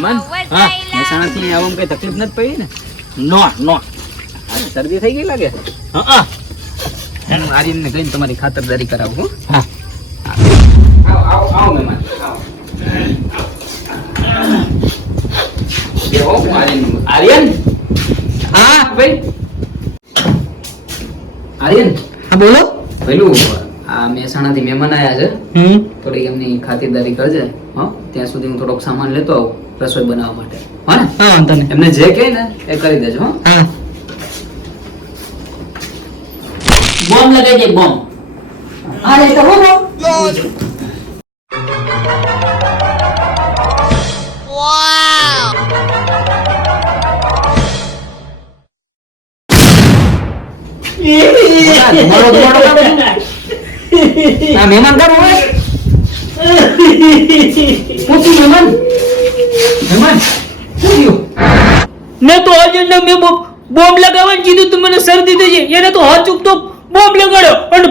મહેમાન હા મહેસાણાથી આવું કઈ તકલીફ નથી પડી ને? નો નો શરદી થઈ ગઈ લાગે. હા મારી એમને કહીને તમારી ખાતરદારી કરાવું. હા આવો આવો મહેમાન આવો. આર્યન હા ભાઈ આર્યન હા બોલો. પેલું આ મહેસાણાથી મહેમાન આવ્યા છે. થોડીક એમની ખાતરદારી કરજે. હા ત્યાં સુધી હું થોડોક સામાન લેતો આવું રસોઈ બનાવવા માટે. હા ને? હા વાંધો નહીં. એમને જે કહે ને એ કરી દેજો. હા બોમ્બ લગાવી દે બોમ્બ. હા રે તો બોલો. મહેમાન કામ હોય પૂછ્યું મહેમાન મહેમાન પૂછ્યું મેં તો આજે મેં બોમ્બ લગાવવાનું કીધું તું મને શરદી થઈ જાય એને તો હાથ ચૂકતો બોમ્બ લગાડ્યો અને